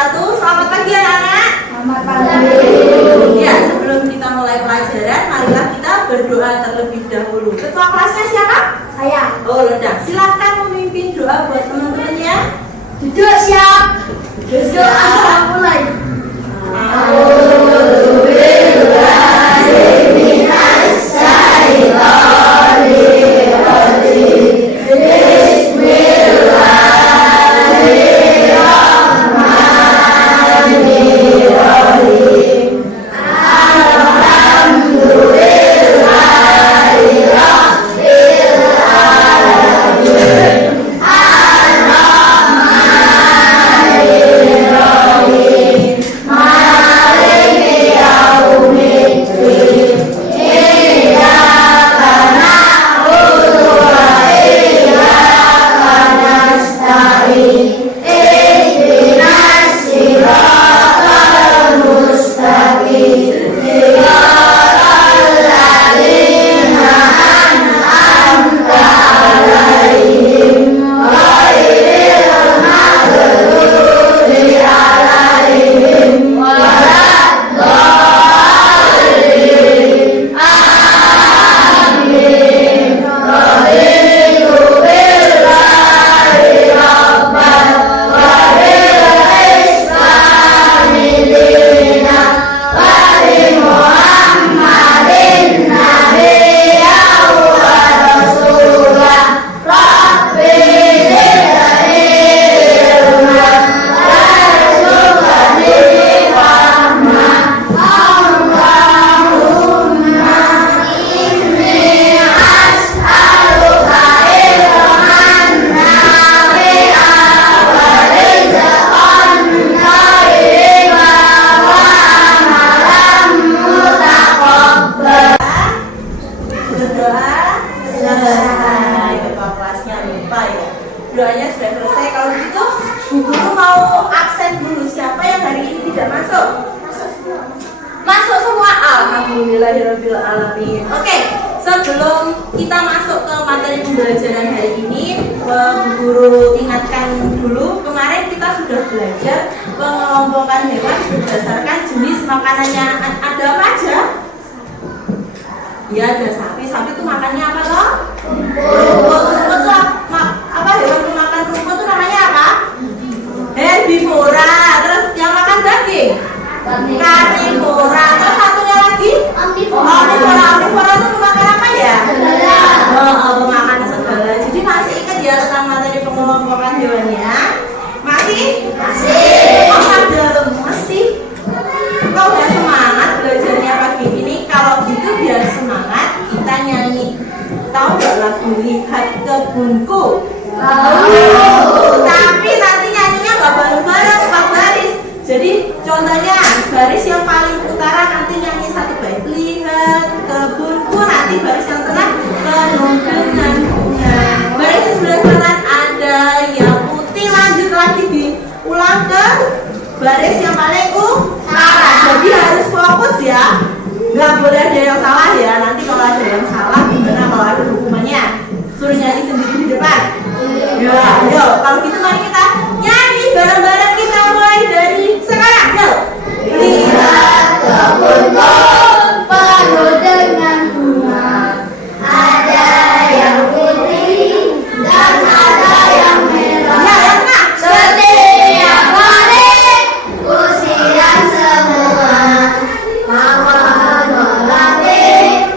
wabarakatuh. Selamat pagi anak-anak. Selamat pagi. Ya, sebelum kita mulai pelajaran, marilah kita berdoa terlebih dahulu. Ketua kelasnya siapa? Saya. Oh, Leda. Silakan memimpin doa buat teman-temannya. Duduk siap. Duduk. Mulai. Doanya sudah selesai. Kalau begitu, Bu Guru mau absen dulu. Siapa yang hari ini tidak masuk? Masuk semua. Alhamdulillahirabbil alamin. Oke, sebelum kita masuk ke materi pembelajaran hari ini, Bu Guru ingatkan dulu. Kemarin kita sudah belajar pengelompokan hewan berdasarkan jenis makanannya. Ada apa aja? Ya, ada sapi. Sapi itu makannya apa toh? Rumput. Rumput tuh apa? Hewan pemakan rumput itu namanya apa? Herbivora. Terus yang makan daging? Karnivora. Terus satunya lagi? Omnivora. Omnivora itu pemakan apa ya? Pemakan segala. Jadi masih ingat ya tentang materi pengelompokan hewannya? Masih? Oh, ada masih. Kau udah semangat belajarnya pagi ini? Kalau gitu biar semangat kita nyanyi. Tahu nggak lagu Lihat Kebunku? Tapi nanti nyanyinya nggak bareng-bareng, Pak baris. Jadi contohnya baris yang paling utara nanti nyanyi satu bait. Lihat kebunku, nanti baris yang tengah penuh dengan bunga. Baris yang sebelah kanan ada yang putih, lanjut lagi diulang ke baris yang paling utara. Jadi harus fokus ya. Nggak boleh ada yang salah ya. Nanti kalau ada yang salah gimana kalau ada hukumannya? Suruh nyanyi sendiri di depan. Ya, yuk. Kalau gitu mari kita nyanyi bareng-bareng. Kita mulai dari sekarang. Yuk. Lihat kebunku penuh dengan bunga. Ada yang putih dan ada yang merah. Ya, yang kena. Setiap hari usiran semua. Mawar melati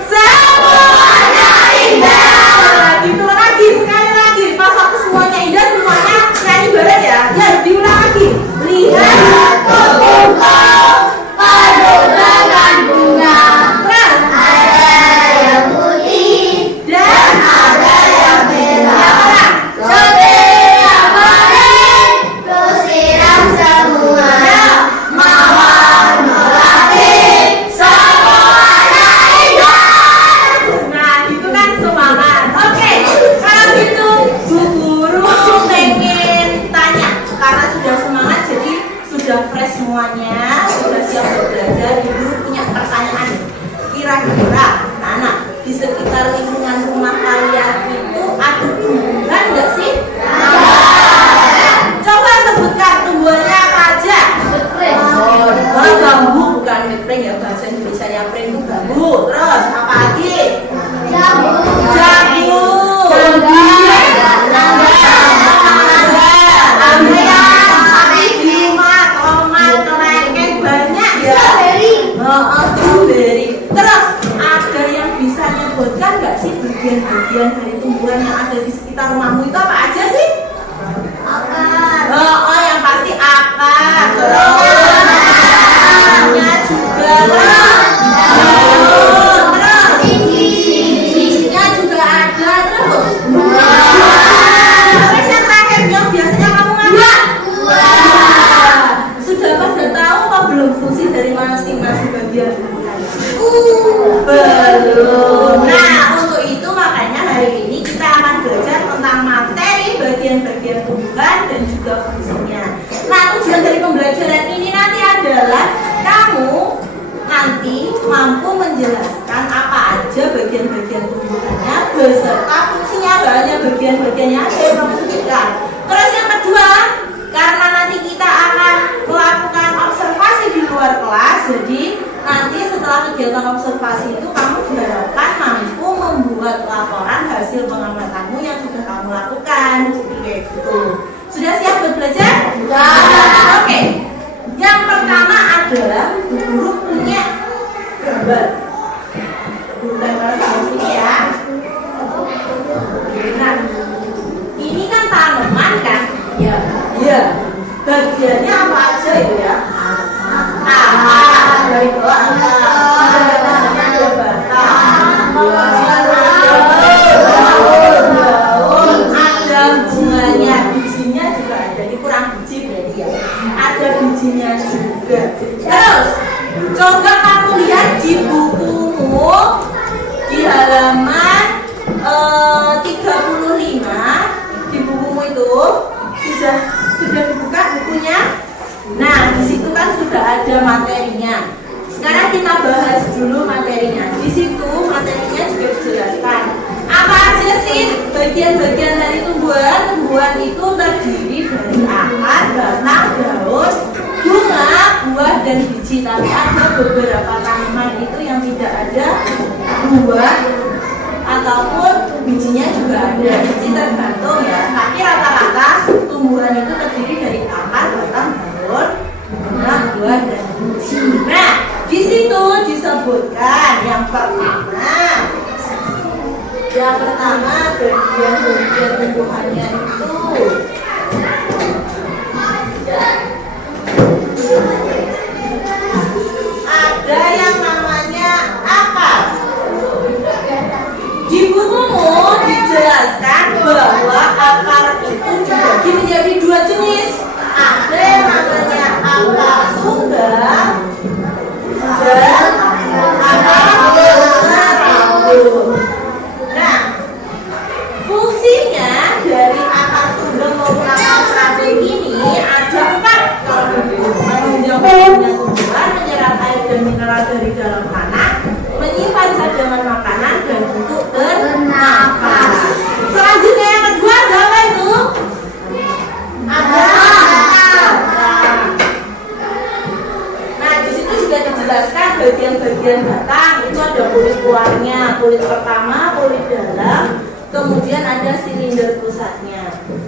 semuanya indah. Gitu lagi, sekali lagi. Pas waktu semuanya indah, semuanya nyanyi bareng ya. Ya, diulang lagi. bagian tumbuhan dan juga fungsinya. Nah, tujuan dari pembelajaran ini nanti adalah kamu nanti mampu menjelaskan apa aja bagian-bagian tumbuhannya beserta fungsinya, gak hanya bagian-bagiannya aja yang kamu sebutkan. Terus yang kedua, karena nanti kita akan melakukan observasi di luar kelas, jadi nanti setelah kegiatan observasi itu kamu diharapkan mampu membuat laporan hasil pengamatanmu yang sudah kamu lakukan. Jadi kayak gitu. Sudah siap buat belajar? Sudah. Oke. Yang pertama adalah guru punya gambar. Guru gambar di sini ya. Nah, ini kan tanaman kan? Ya. Iya. Bagiannya apa aja itu ya? Dari bawah ada batang, ada bunganya, bijinya juga ada. Ini kurang biji berarti ya. Ada bijinya juga. Terus coba kamu lihat di bukumu di halaman 35, di bukumu itu sudah dibuka bukunya. Nah, di situ kan sudah ada materinya. Sekarang kita bahas dulu materinya. Di situ materinya juga dijelaskan. Apa aja sih bagian-bagian dari tumbuhan? Tumbuhan itu terdiri dari akar, batang, daun, bunga, buah, dan biji. Tapi ada beberapa tanaman itu yang tidak ada buah ataupun bijinya juga ada. Jadi tergantung ya. Tapi rata-rata tumbuhan itu terdiri dari akar, batang, daun, bunga, buah, dan biji. Nah, di situ disebutkan yang pertama bagian-bagian tumbuhannya itu ada yang namanya akar. Di bukumu dijelaskan bahwa akar itu dibagi menjadi dua jenis. Ada yang namanya akar tunggal dan akar serabut. Nah, fungsinya dari akar tunggal maupun akar serabut ini ada 4. Kalau menunjang fungsinya tumbuhan, menyerap air dan mineral dari dalam tanah, menyimpan cadangan makanan, dan untuk bernafas. Selanjutnya yang kedua adalah itu ada. Nah, di situ juga dijelaskan bagian-bagian batang itu ada kulit luarnya, kulit pertama, kulit dalam, kemudian ada silinder pusatnya.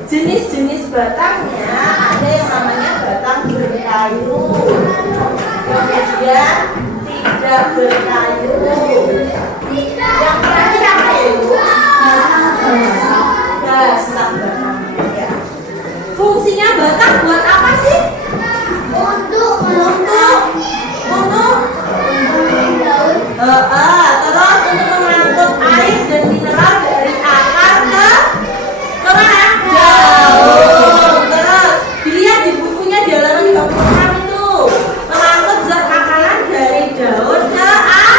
Jenis-jenis batangnya ada yang namanya batang berkayu, kemudian tidak berkayu. Yang terakhir apa ya Bu? Gasak batang. Ya. Fungsinya batang buat apa sih? Untuk terus untuk mengangkut air dan mineral dari akar ke mana? Daun. Terus dilihat di bukunya di halaman 36 itu mengangkut zat makanan dari daun ke akar.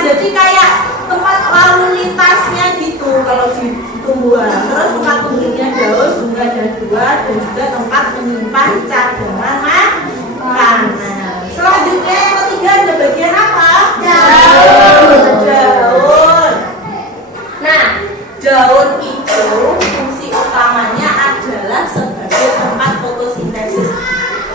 Jadi kayak tempat lalu lintasnya gitu kalau di tumbuhan. Terus tempat tumbuhnya daun, bunga, dan buah, dan juga tempat menyimpan cadangan makanan. Selanjutnya yang ketiga ada bagian apa? Daun. Nah, daun itu fungsi utamanya adalah sebagai tempat fotosintesis.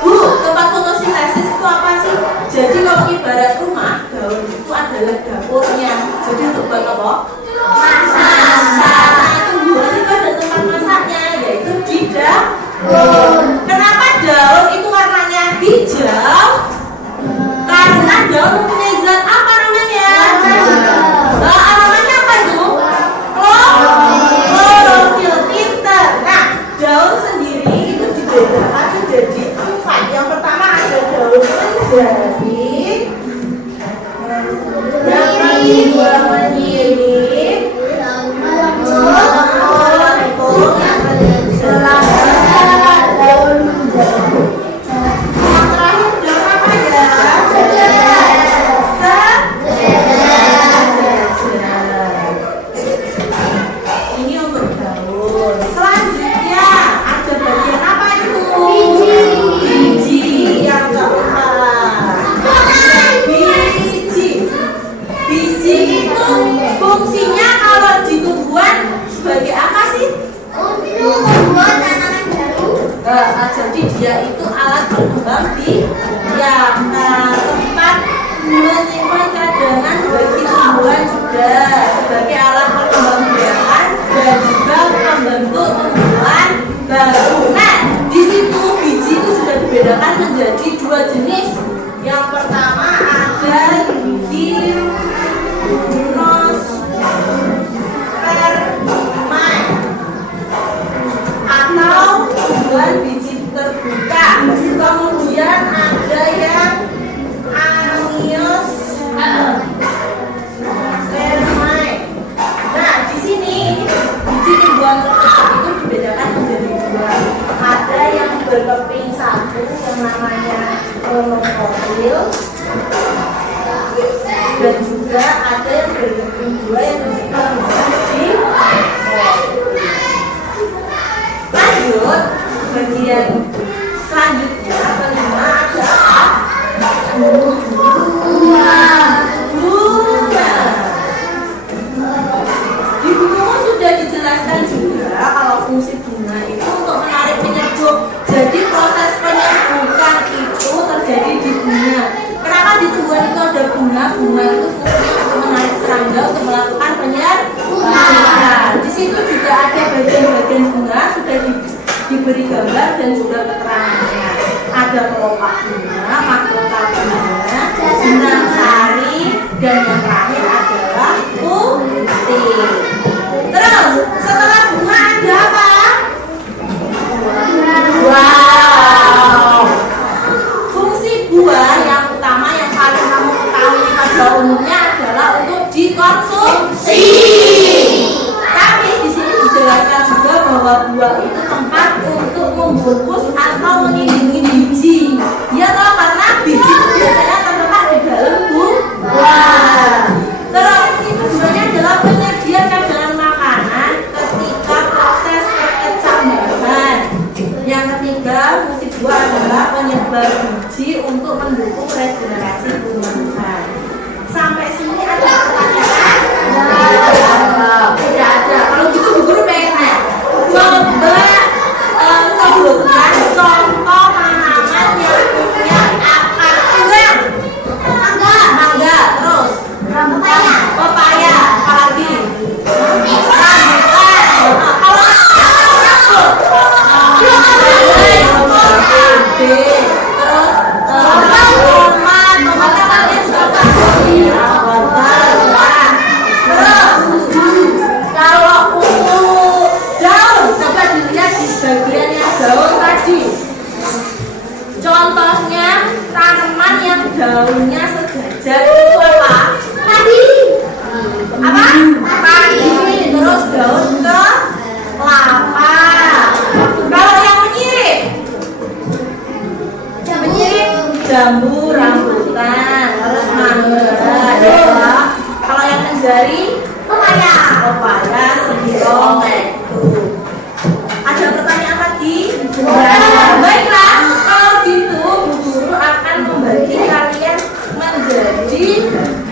Bu, tempat fotosintesis itu apa sih? Jadi kalau ibarat rumah, daun itu adalah dapurnya. Jadi untuk buat apa? Masak. Nah, tumbuhan itu ada tempat masaknya, yaitu di daun. Kenapa daun itu warnanya hijau? Karena daun mempunyai zat apa namanya? Namanya apa itu? Klorofil pinter. Nah, daun sendiri itu dibedakan menjadi 4. Yang pertama ada daun menjadi, yang kedua menyilip, melengkung, yang ketiga Jadi dia itu alat berkembang biak, tempat menyimpan cadangan bagi tumbuhan juga sebagai alat perkembang biakan dan juga membentuk tumbuhan baru. Nah, di situ biji itu sudah dibedakan menjadi dua jenis. Yang pertama ada gimnospermae atau tumbuhan biji terbuka. Kemudian ada yang Aniospermae. Nah, di sini biji tumbuhan terbuka itu dibedakan menjadi dua. Ada yang berkeping satu yang namanya monokotil, dan juga ada yang berkeping dua yang disebut menjadi lanjut. Bagian selanjutnya kelima ada bunga. Di buku sudah dijelaskan juga kalau fungsi bunga itu untuk menarik penyerbuk. Jadi proses penyerbukan itu terjadi di bunga. Kenapa di tumbuhan itu ada bunga? Bunga itu fungsinya untuk menarik serangga untuk melakukan penyerbukan. Di situ juga ada bagian-bagian bunga sudah diberi gambar dan juga keterangannya. Ada kelopak bunga, mahkota bunga, benang sari, dan yang terakhir adalah putih. Terus setelah bunga ada apa? Wow. Fungsi buah yang utama yang paling kamu ketahui pada umumnya adalah untuk dikonsumsi. Tapi di sini dijelaskan juga bahwa buah itu tempat untuk membungkus atau melindungi biji. Ya toh, karena biji itu biasanya terletak di dalam buah. Terus itu gunanya adalah penyedia cadangan makanan ketika proses perkecambahan. Yang ketiga, fungsi buah adalah penyebar biji untuk mendukung regenerasi tumbuhan. Sampai sini ada pertanyaan? Tidak ada. Kalau gitu Bu Guru pengen tanya. Coba sebutkan contoh tanaman yang punya akar tulang. Mangga, terus pepaya, apalagi rambutan. Kalau contohnya tanaman yang daunnya sejajar itu apa? Padi. Apa? Padi. Terus daun kelapa. Kalau yang menyirip? Jambu, rambutan, terus mangga. Ya. Kalau yang menjari? Pepaya, singkong, Ada pertanyaan lagi? Baiklah, kalau gitu Bu Guru akan membagi kalian menjadi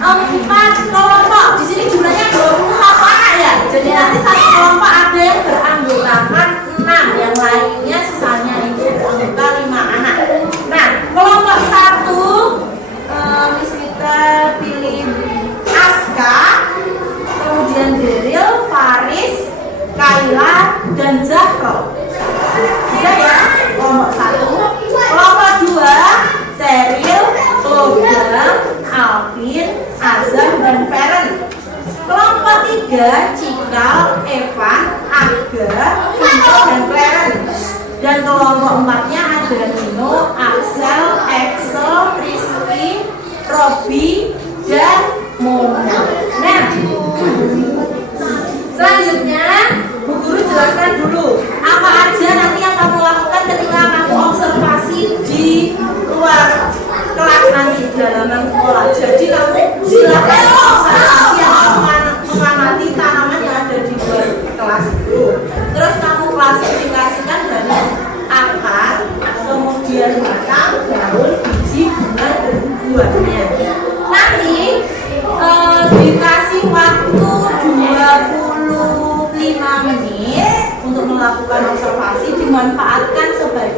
4 kelompok. Di sini jumlahnya 21 anak ya. Jadi nanti satu kelompok ada yang beranggotakan 6, yang lainnya sisanya itu beranggota 5 anak. Nah, kelompok 1 Miss kita pilih Aska, kemudian Deril, Faris, Kaila, dan Zahro. Tiga ya, kelompok 1. Kelompok 2 Seril, Logam, Alvin, Azam, dan Feren. Kelompok 3 Cikal, Evan, Aga, Vinto, dan Clarence. Dan kelompok 4-nya ada Nino, Axel, Axel, Rizky, Robi, dan Mona. Nah, selanjutnya Bu Guru jelaskan dulu apa aja nanti yang kamu lakukan ketika kamu observasi di luar kelas nanti di halaman sekolah. Jadi kamu silakan observasi atau mengamati tanaman yang ada di luar kelas itu. Terus kamu klasifikasikan dari akar, kemudian batang, daun, biji, bunga, dan buahnya. Nanti dikasih waktu 25 menit untuk melakukan observasi, dimanfaatkan sebagai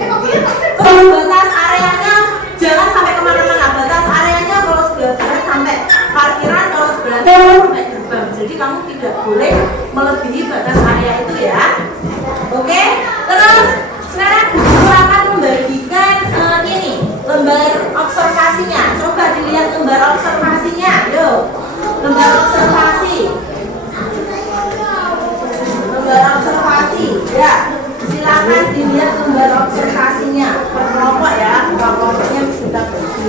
Jadi kamu tidak boleh melebihi batas area itu ya. Oke, terus sekarang guru akan membagikan ini lembar observasinya. Coba dilihat lembar observasinya, yuk. Lembar observasi. Lembar observasi, ya. Silakan dilihat lembar observasinya. Per kelompok ya, kelompoknya sudah bagi.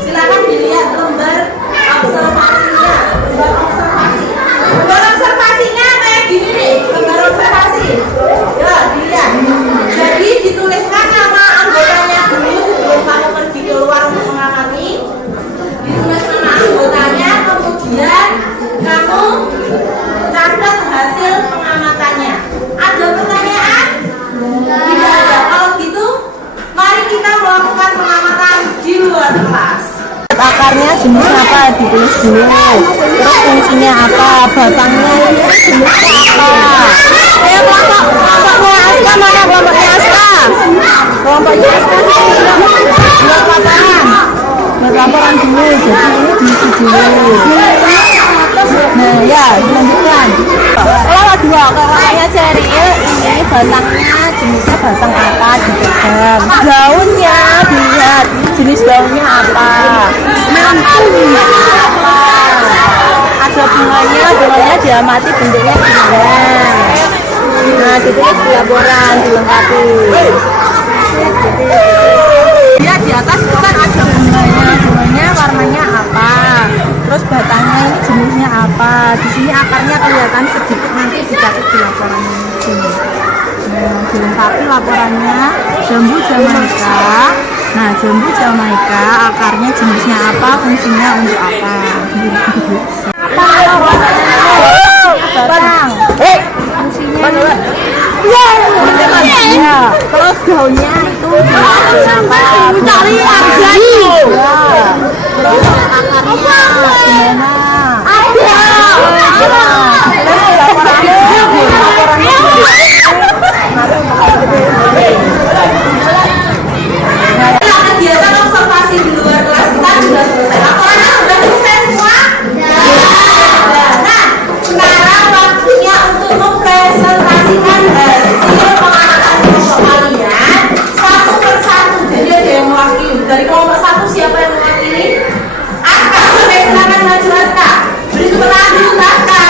Silakan dilihat lembar observasinya. Lembar observasi. Lembar observasinya kayak gini nih. Lembar observasi. Ya, dilihat. Jadi dituliskan nama anggotanya dulu sebelum kamu pergi keluar untuk mengamati. Ditulis nama anggotanya, kemudian kamu catat hasil pengamatannya. Ada pertanyaan? Tidak ada. Kalau gitu, mari kita melakukan pengamatan di luar kelas. Akarnya jenis apa ditulis dulu, terus fungsinya apa, batangnya itu jenisnya apa. Ayo kelompoknya Aska, mana kelompoknya Aska? Kelompoknya Aska buat laporan dulu, jadi ini diisi dulu. Nah ya, lanjutkan. Kelompok 2, kelompoknya Ceril, ini batangnya jenisnya batang apa dipegang. Daunnya dilihat, jenis daunnya apa. Mantunya apa. Ada bunganya diamati bentuknya gimana. Nah, ditulis di laporan, dilengkapi. Lihat di atas itu kan ada bunganya warnanya apa. Terus batangnya ini jenisnya apa. Di sini akarnya kelihatan sedikit, nanti dicatat di laporannya di sini. Nah, dilengkapi laporannya jambu jamaika. Nah, jambu jamaika akarnya jenisnya apa, fungsinya untuk apa. Batang. Fungsinya ya. Terus daunnya itu jenisnya apa? Cari lagi. Terus akarnya gimana? Ada. Kegiatan observasi di luar kelas kita sudah selesai. Laporannya sudah selesai semua? Nah, sekarang waktunya untuk mempresentasikan hasil pengamatan kelompok kalian satu persatu. Jadi ada yang mewakili. Dari kelompok 1 siapa yang mewakili? Aska, silakan maju Aska. Beri tepuk tangan dulu Aska.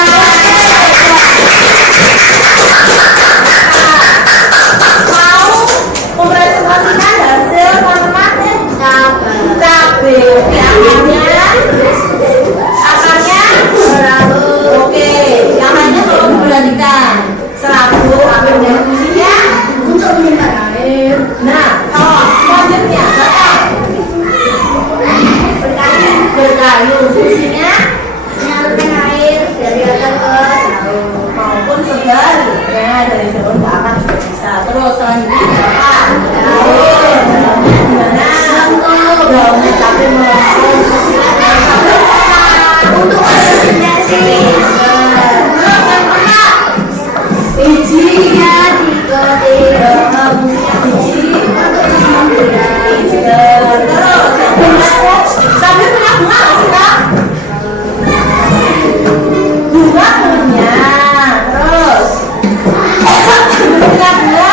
Mau mempresentasikan hasil pengamatan cabai. Oke, akarnya oke, yang lainnya tolong diperhatikan. Serabut, dan fungsinya untuk menyimpan air. Nah, selanjutnya batang berkayu, fungsinya menyalurkan air dari akar ke daun maupun sebaliknya dari daun ke akar juga bisa. Terus selanjutnya batang gimana? Daunnya tapi melengkung untuk konsentrasi. Bijinya diketik, biji terus sambil punya bunga nggak sih Kak? Bunga punya, terus punya bunga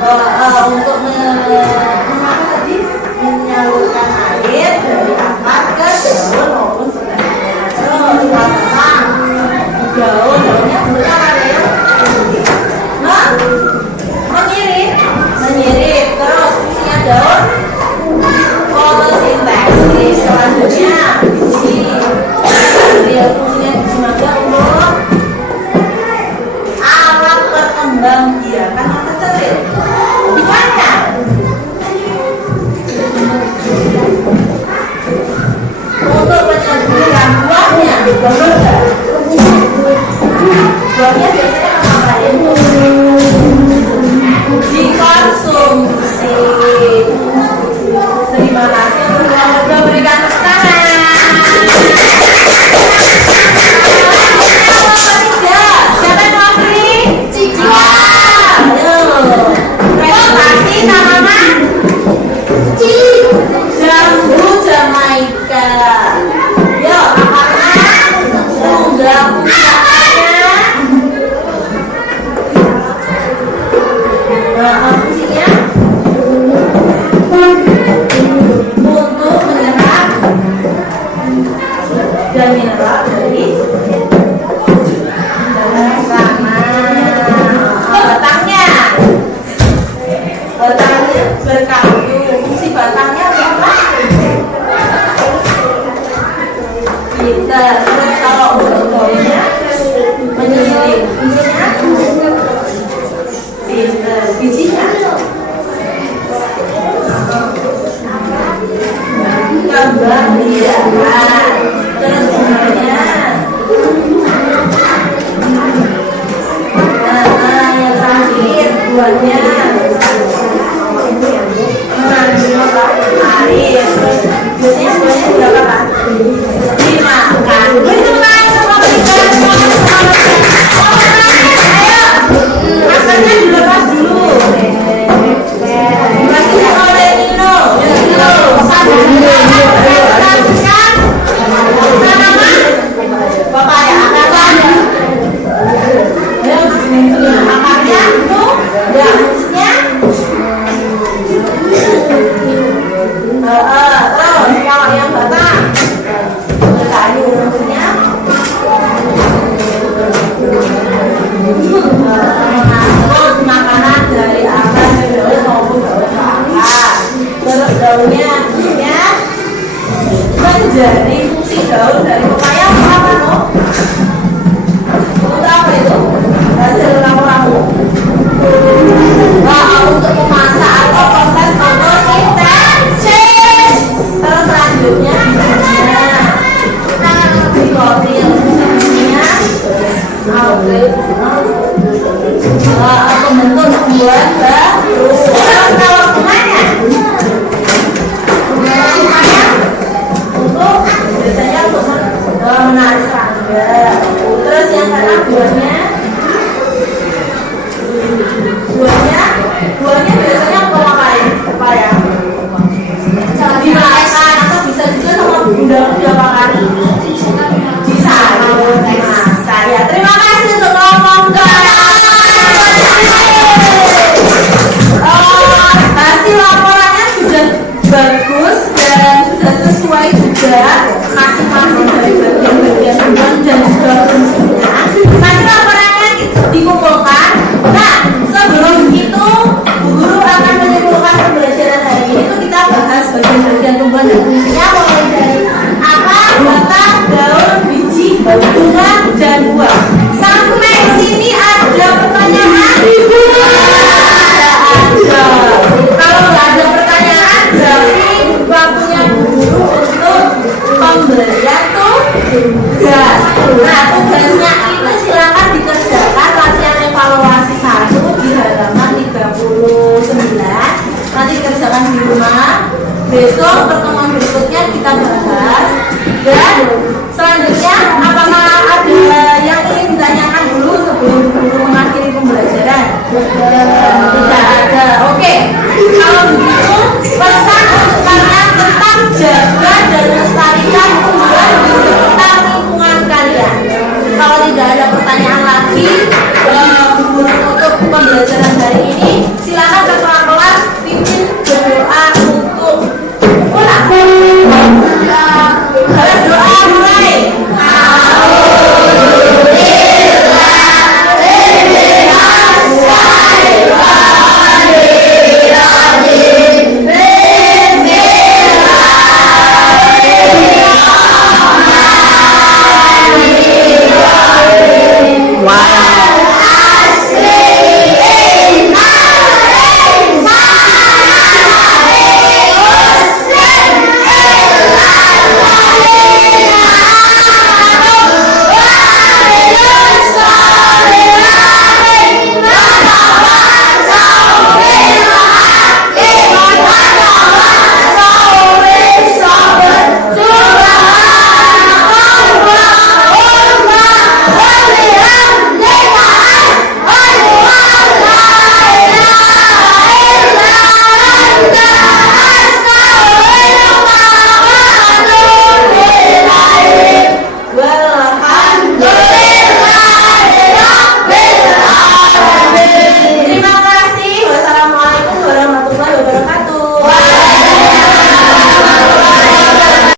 untuk menyalurkan air dari akar ke daun maupun sebaliknya. Terus tentang daunnya bentuk ada yang menyirit. Terus fungsinya daun fotosintesis. Selanjutnya biji. Fungsinya biji mangga untuk alat perkembang biakan yang kecil. Gimana? Untuk penyediaan buahnya, buahnya biasanya ngapain? Dikonsumsi. Terima kasih sudah berikan tepuk tangan. Siapa yang mau beri? Cici. Presentasi tanaman jambu Jamaika. Yo, akarnya fungsinya untuk menyerap dan mineral dari batangnya berkayu. Fungsi batangnya apa? Kita terus kalau untuk daunnya menyirik. Fungsinya bijinya kembang biakan. Terus bunganya yang terakhir buahnya air. Biasanya buahnya berapa kan? Dimakan. Hitungan sama kita. Ayo, makannya dilepas dulu. Masih oleh Nino. Presentasikan tanaman papaya. Akarnya itu daunnya. Terus kalau yang batang berkayu fungsinya mengatur makanan dari akar ke daun maupun daun ke akar. Terus daunnya menjadi fungsi daun dari pepaya apa no? Untuk apa itu? Hasil lamu-lamu. Untuk memasak atau proses fotosintesis. Terus selanjutnya dikotil fungsinya pembentuk buah baru.